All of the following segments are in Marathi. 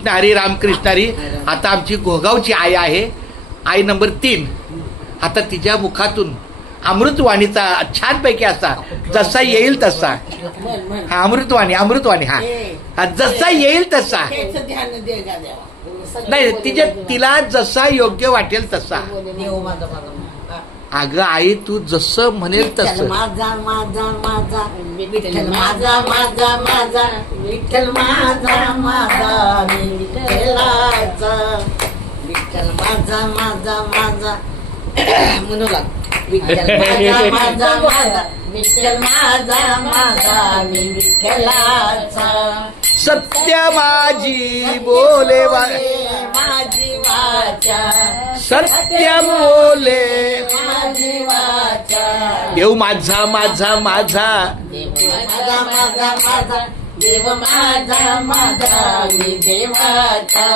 कृष्ण हरी रामकृष्ण हरी. आता आमची घोगावची आई आहे, आई नंबर 3. आता तिच्या मुखातून अमृतवाणीचा छानपैकी असा जसा येईल तसा, हा अमृतवाणी अमृतवाणी, हा जसा येईल तसा, नाही तिला जसा योग्य वाटेल तसा. अगं आई तू जसं म्हणेल तसं. माझा माझा माझा विठ्ठल माझा माझा माझा विठ्ठल माझा माझा विठ्ठलाचा विठ्ठल माझा माझा माझा म्हणू लाग विठ्ठल माझा माझा माझा विठ्ठल माझा माझा विठ्ठलाचा. सत्य माझी बोले माझी वाचा सत्य बोले माझी वाचा. देव माझा माझा माझा देव माझा माझा माझा देव माझा माझा मी देवाचा.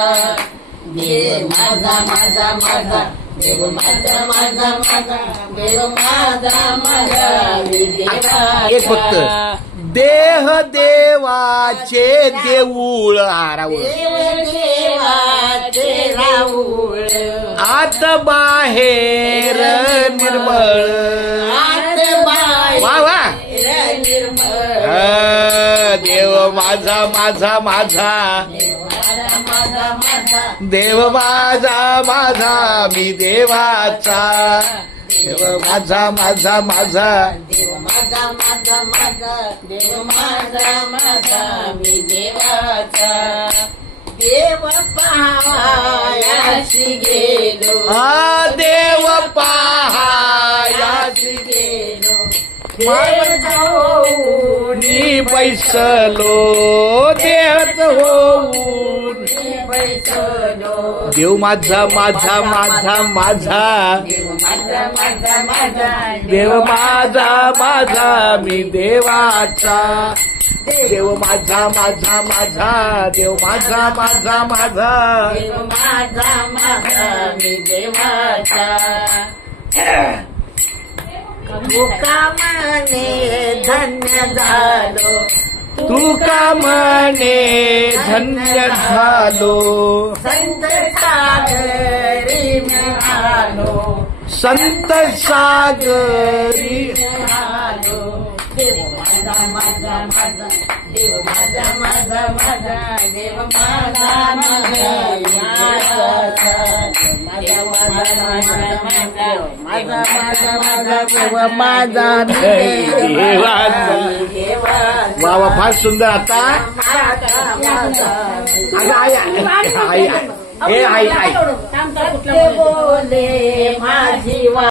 देव माझा माझा माझा देव माझा माझा माझा देव माझा माझा मी देवाचा. एक फक्त देह देवाचे देऊळ हारावळ, देवाचे राऊळ आत बाहेर निर्मळ. आत वा वा. बाहेर निर्मळ. देव माझा माझा माझा माझा माझा माझा देव माझा माझा मी देवाचा. देव माझा माझा माझा देव माझा माझा माझा देव माझा माझा मी देवाचा. देव पाहायाशी गेलो हा देव पाहायाशी गेलो मी बैसलो देहत होऊन. बैसलो देव माझा माझा माझा माझा देव माझा माझा माझा देव माझा माझा मी देवाचा. देव माझा माझा माझा देव माझा माझा माझा देव माझा माझा मी देवाचा. तुका म्हणे धन्य झालो तुका म्हणे धन्य झालो संत सागरी मिळालो संत सागरी. मिळालो. देव माझा माझा माझा देव माझा माझा माझा देव माझा माझा देव माझा माझा माझा माझा माझा माझा देव माझा देवाचा. वा वा फार सुंदर. आता अगं आई आई आई हे आई आई बोले